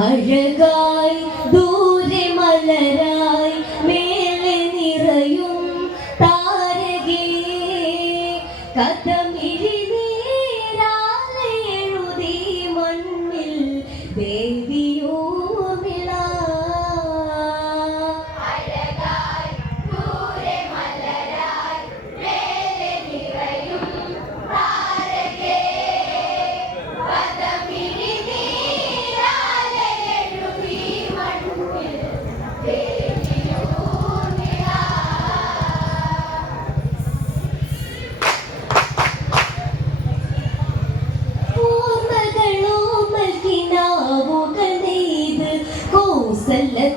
അഴകായി ദൂരെ മലരായി മേലെ നിറയും താരകേ കഥമിഴി നീരാലെ എഴുതി മണ്ണിൽ ദേവിയോ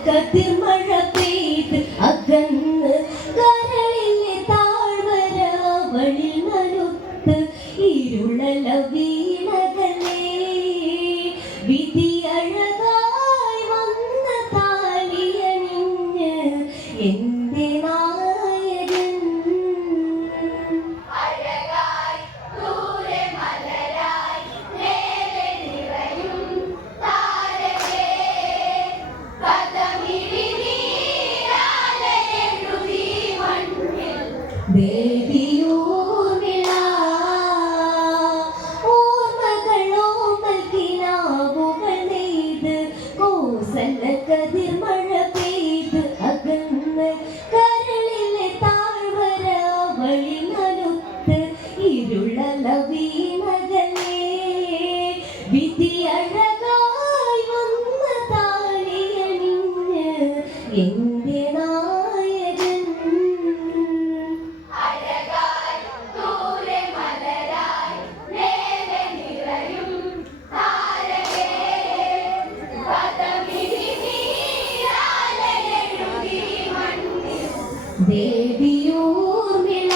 കതിർമഴ പെയ്ത് അകന്ന് കരളിലെ താഴ്വര വഴി നനുത്ത് ഇരുളല വീണകലേ വിധി അഴകായി വന്ന താലിയണിഞ്ഞ് എന്റെ നായകൻ അഴകായി ദൂരെ മലരായി മേലെ നിറയും താരകേ ദേവിയൂർമിള ഓർമ്മകളോമൽ കിനാവുകൾ നെയ്ത് കോസല കതിർമഴ പെയ്ത് അകന്ന് കരളിലെ താഴ്വര വഴി നനുത്ത് ഇരുളല വീണകലേ വിധി അഴകായി വന്ന താലിയണിഞ്ഞ് എന്റെ ദേവിയൂർമിള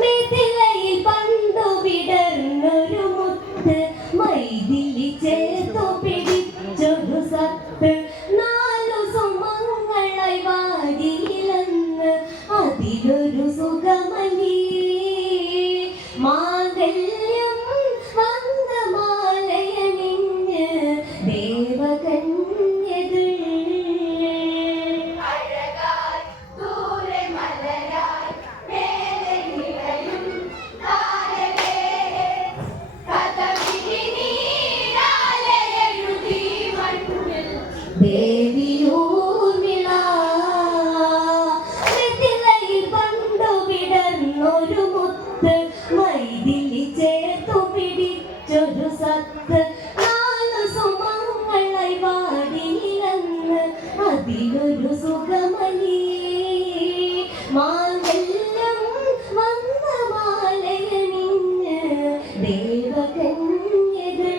മിഥിലയിൽ പണ്ടു വിടർന്നൊരു മുത്ത് മൈഥിലി ചേർത്തു പിടിച്ചൊരു സത്ത് നാലു സുമങ്ങളായി വാടിയിലന്ന് അതിലൊരു സുഖമലി മാംഗല്യം വന്ന മാലയണിഞ്ഞ് ദേവകന്യകൾ ദേവിയൂർമിള മിഥിലയിൽ പണ്ടു വിടർന്നൊരു മുത്ത് മൈഥിലി ചേർത്തു പിടിച്ചൊരു സത്ത് നാലു സുമങ്ങളായി വാടിയിലന്ന് അതിലൊരു സുഖമലി മാംഗല്യം വന്ന മാലയണിഞ്ഞ് ദേവകന്യകൾ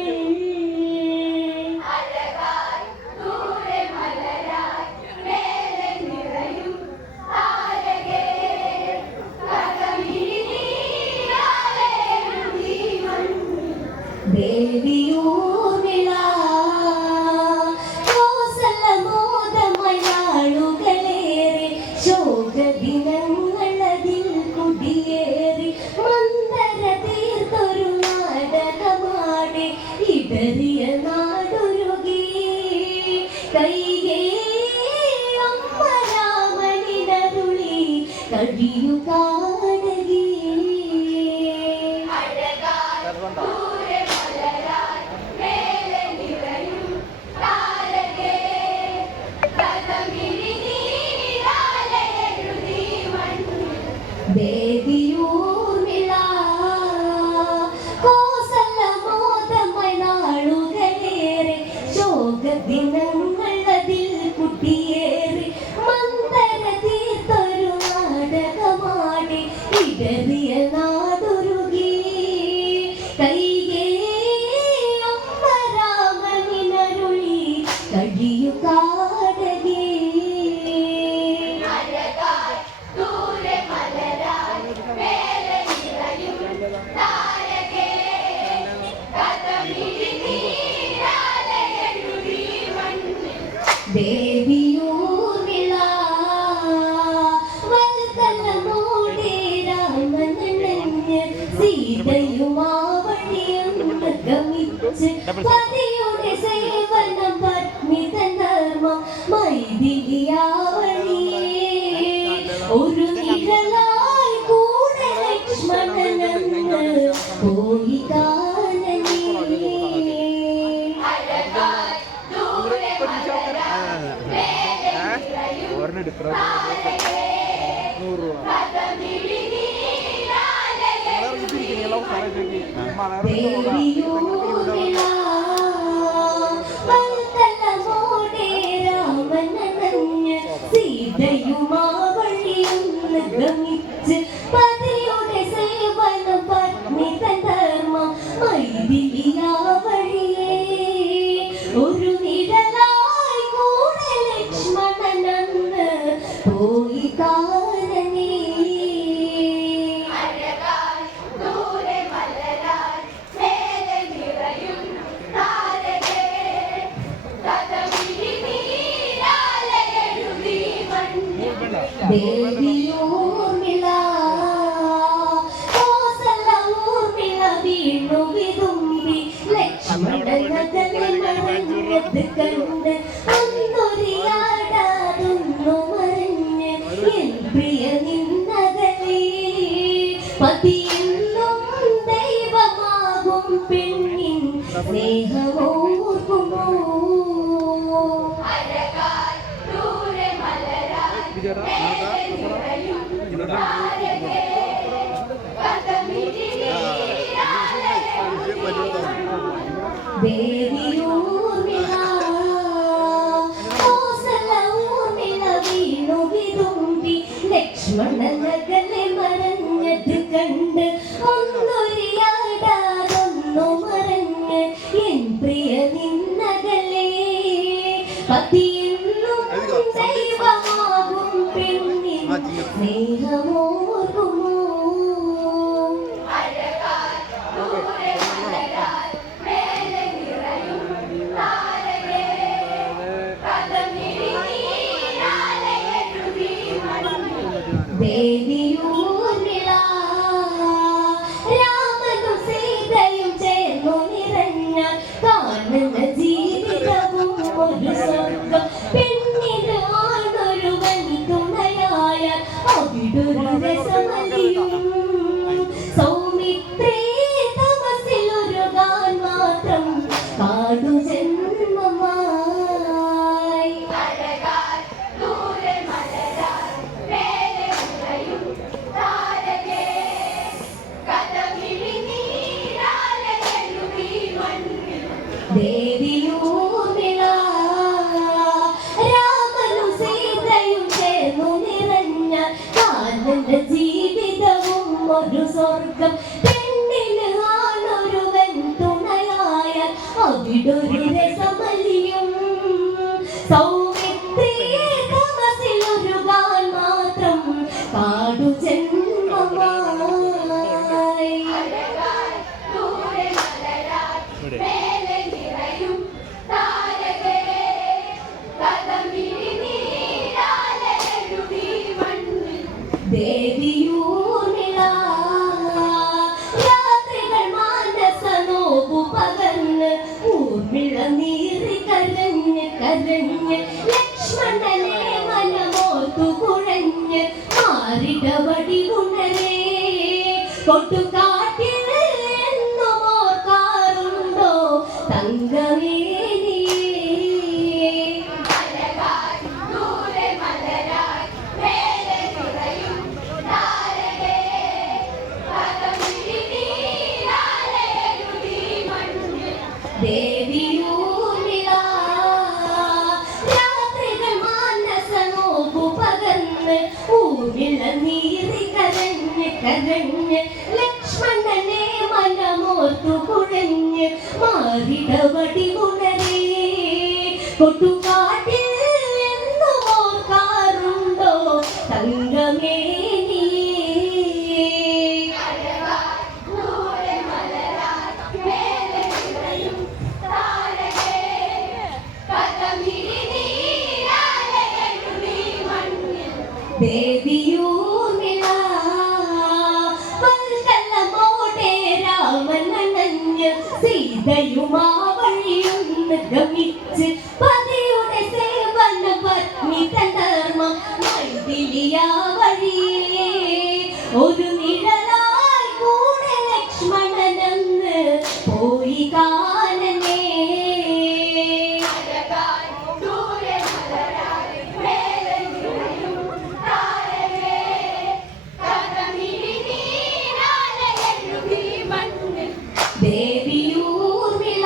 ദേവിയൂർമിള കോസലമോദമായി നാളുകളേറെ ശോകദിനങ്ങളതിൽ കുടിയേറി മന്ദര തീർത്തൊരു നാടകമാടെ ഇടറിയ നാടൊരുകി കൈകേ അമ്മ രാമനിനരുളി കഴിയുക ദേവിയൂർമിള കോസലമോദമായി നാളുകളേറെ ശോകദിനങ്ങളതിൽ കുട്ടിയേറി മന്ദര തീർത്തൊരു നാടകമാടി ഇടറിയ നാടൊരുകി കൈകേ അമ്മ രാമനിനരുളി കഴിയുക ദേവിയൂർമിള വൽക്കലമോടെ രാമനണഞ്ഞ് സീതയുമാവണിയും ഗമിച്ച് പതിയുടെ സേവനം പത്നി തൻ ധർമ്മം മൈഥിലിയാവളിയേ ഒരു നിഴലായി കൂടെ ലക്ഷ്മണനെന്ന് പോയി കാനനേ സീതയുമാവഴിയൊന്ന് ഗമിച്ച് പതിയുടെ സേവനം പത്നി തൻ ധർമ്മം മൈഥിലിയാവഴിയേ ഒരു നിഴലായി കൂടെ ലക്ഷ്മണനെന്ന് പോയി കാനനേ ദേവിയൂർമിള കോസലൂർമിള വീണു വിതുമ്പി ലക്ഷ്മണനകലെ മറഞ്ഞത് കണ്ട് ഒന്നൊരിയാടാതൊന്നു മറിഞ്ഞ് എൻ പ്രിയ നിന്നകലേ പതിയെന്നും ദൈവമാകും പെണ്ണിൻ സ്നേഹമോർക്കുമോ ദേവിയൂർമിള കോസലൂർമിള വീണു വിതുമ്പി ലക്ഷ്മണനകലെ മറഞ്ഞത് കണ്ട് ഒന്നൊരിയാടാതൊന്നു മറഞ്ഞ് എൻ പ്രിയ നിന്നകലേ പതിയെന്നും ദൈവമാകും പെണ്ണിൻ സ്നേഹമോർക്കുമോ ദേവിയൂർമിള രാമനും സീതയും ചേർന്നു നിറഞ്ഞ കാണുന്ന ജീവിതവും ഒരു സ്വർഗം പെണ്ണിന് ആണൊരുവൻ തുണയായ അവിടൊരു രസമലിയും സൗമിത്രേ തമസിലൊരുകാൻ മാത്രം കാടു ജന്മമായി ദേവിയൂർമിള രാമനും സീതയും ചേർന്നു നിറഞ്ഞ കാണുന്ന ജീവിതവും ഒരു സ്വർഗം പെണ്ണിന് ആണൊരുവൻ തുണയായ അവിടൊരു രസമലിയും സൗമിത്രേ തമസിലൊരുകാൻ മാത്രം കാടു ജന്മമായി ദേവിയൂർമിള രാത്രികൾ മാനസനോവു പകർന്ന് ഊർമിള നീറി കരഞ്ഞ് കരഞ്ഞ് ലക്ഷ്മണനെ മനമോർത്തു കുഴഞ്ഞ് മാറിടവടി ഉണരേ കൊടുകാട്ടിൽ എന്നും ഓർക്കാറുണ്ടോ തങ്കമേ ദേവിയൂർമിള രാത്രികൾ മാനസനോവു പകർന്ന് ഊർമിള നീറി കരഞ്ഞ് കരഞ്ഞ് ലക്ഷ്മണനെ മനമോർത്തു കുഴഞ്ഞ് മാറിടവടി ഉണരേ കൊടുകാട്ടിൽ എന്നും ഓർക്കാറുണ്ടോ തങ്കമേ ദേവിയൂർമിള വൽക്കലമോടെ രാമനനഞ്ഞ് സീതയുമാവൾ ഗമിച്ച് പതിയുടെ സേവന പത്നി തൻ ധർമ്മം മൈഥിലിയ വഴിയേ ഒരു നിഴലായി കൂടെ ലക്ഷ്മണനെന്ന് പോയി കാനനേ ദേവിയൂർമിള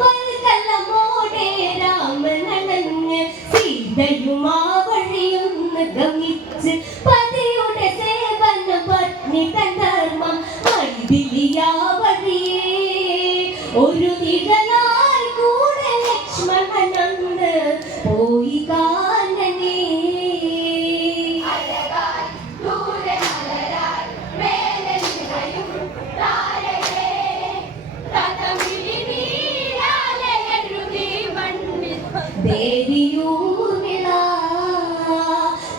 വൽക്കലമോടെ രാമനനഞ്ഞ് സീതയുമാ വഴിയൊന്ന് ഗമിച്ച് പതിയുടെ സേവന പത്നി തൻ ധർമ്മം മൈഥിലിയ വഴിയേ ഒരു നിഴലായി കൂടെ ലക്ഷ്മണനന്ന് പോയി കാനനേ ദേവിയൂർമിള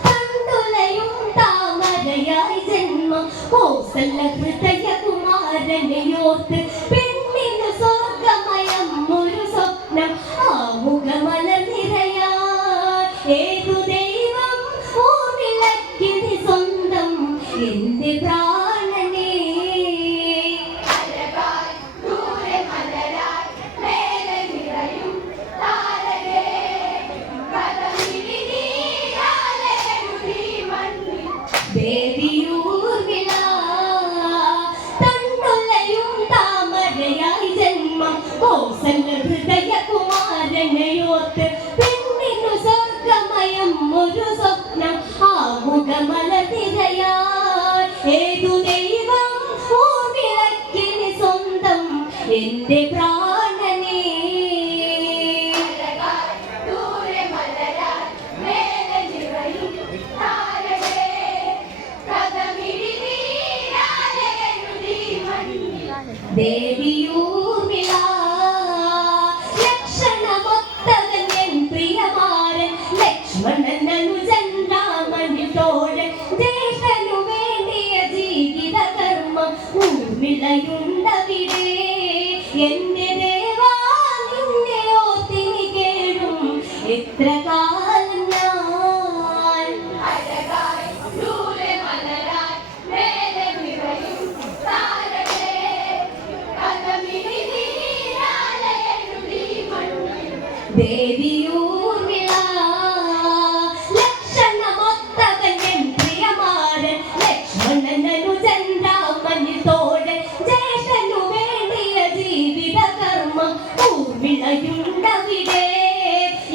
കണ്ടുലയും താമരയായി ജന്മം കോസല ഹൃദയ കുമാരനെയോർത്ത് പെണ്ണിന് സ്വർഗമയം ഒരു സ്വപ്നം ആമുഖമല നിറയാ ഏതു ദൈവം ഊർമിളക്കിനി സ്വന്തം എന്റെ പ്രാണനേ ദേവിയൂർമിള തണ്ടുലയും താമരയായി ജന്മം കോസല ഹൃദയ കുമാരനെയോർത്ത് പെണ്ണിനു സ്വർഗമയം ഒരു സ്വപ്നം ആമുഖമല തിരയാ ഏതു ദൈവം ഊർമിളക്കിനി സ്വന്തം എന്റെ പ്രാണനേ ദേവിയൂർമിള ലക്ഷണമൊത്തവൻ എൻ പ്രിയമാരൻ ലക്ഷ്മണൻ അനുജൻ രാമനിൽ തോഴൻ ജ്യേഷ്ഠനു വേണ്ടിയ ജീവിത കർമ്മം ഊർമിളയുണ്ടവിടെ എന്റെ ദേവാ നിന്നെ ഓർത്തിനി കേഴും എത്ര കാലം ഞാൻ ദേവിയൂർമിള ലക്ഷണമൊത്തവൻ എൻ പ്രിയമാരൻ ലക്ഷ്മണൻ അനുജൻ രാമനിൽ തോഴൻ ജ്യേഷ്ഠനു വേണ്ടിയ ജീവിത കർമ്മം ഊർമിളയുണ്ടവിടെ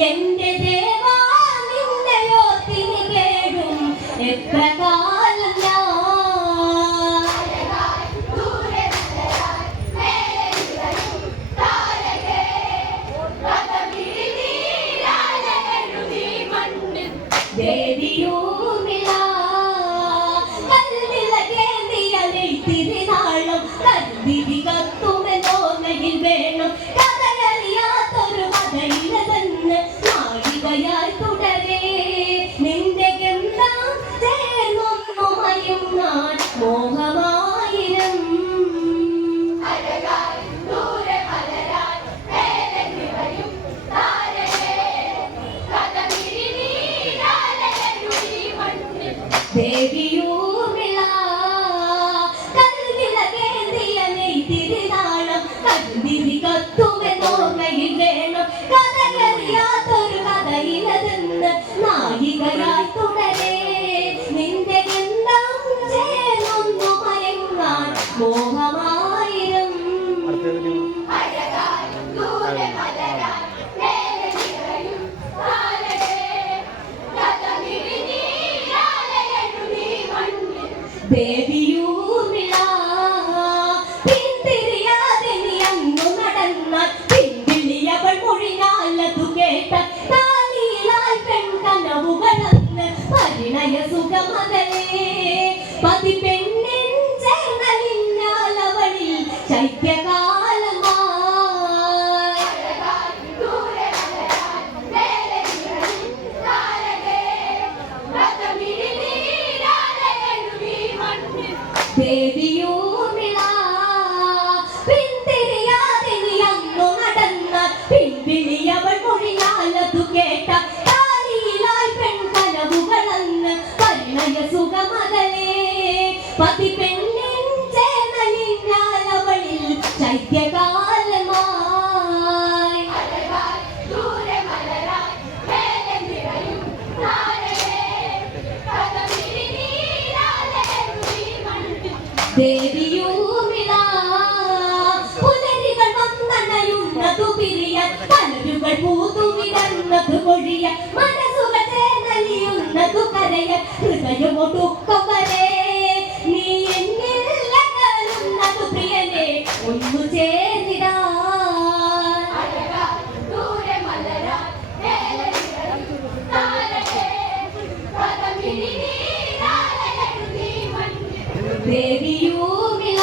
എന്റെ ദേവാ നിന്നെ ഓർത്തിനി കേഴും എത്ര കാലം ഞാൻ ദേവിയൂർമിള മനസ്സുകൾ ചേർന്നലിയുന്നതു കരയാൻ ഹൃദയമൊടുക്കം വരെ നീ എന്നിൽ അകലുന്നതു പ്രിയനെ ഒന്നു ചേർന്നിടാൻ ദേവിയൂമിള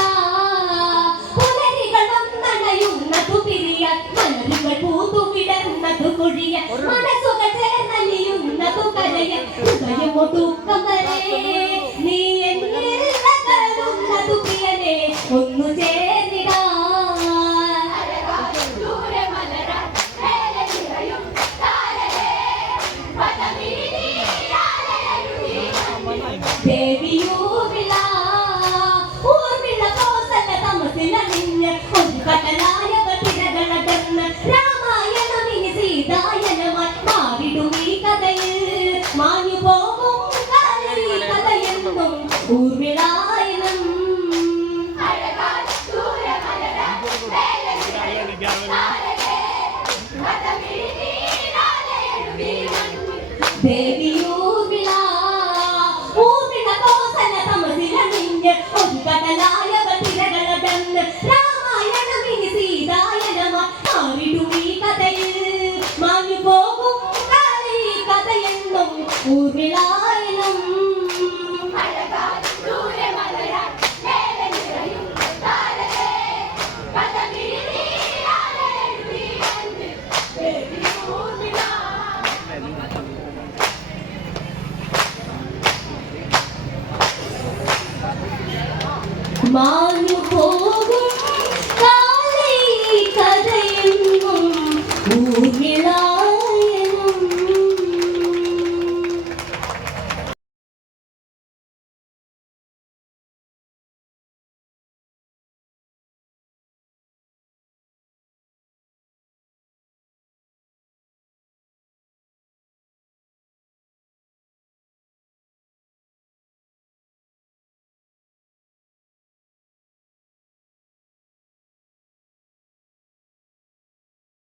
പുലരികളൊന്നണയുന്നതു പിരിയാൻ മലരുകൾ പൂത്തുവിടർന്നതു കൊഴിയാൻ മനസ്സുകൾ ചേർന്നലിയുന്നതു കരയാൻ ഹൃദയമൊടുക്കം വരെ നീ എന്നിൽ അകലുന്നതു പ്രിയനെ ഒന്നു ചേർന്നിടാൻ ദേവിയൂമിള ഊർമിള കോസല തമസിലണിഞ്ഞ് ഒരു കടലായവ തിരകളടർന്ന് രാമായണമിനി സീതായനമായി മാറിടും ഈ കഥയിൽ മാഞ്ഞു പോകും കാലം ഈ കഥയെന്നും ഊർമിളായനം Gracias.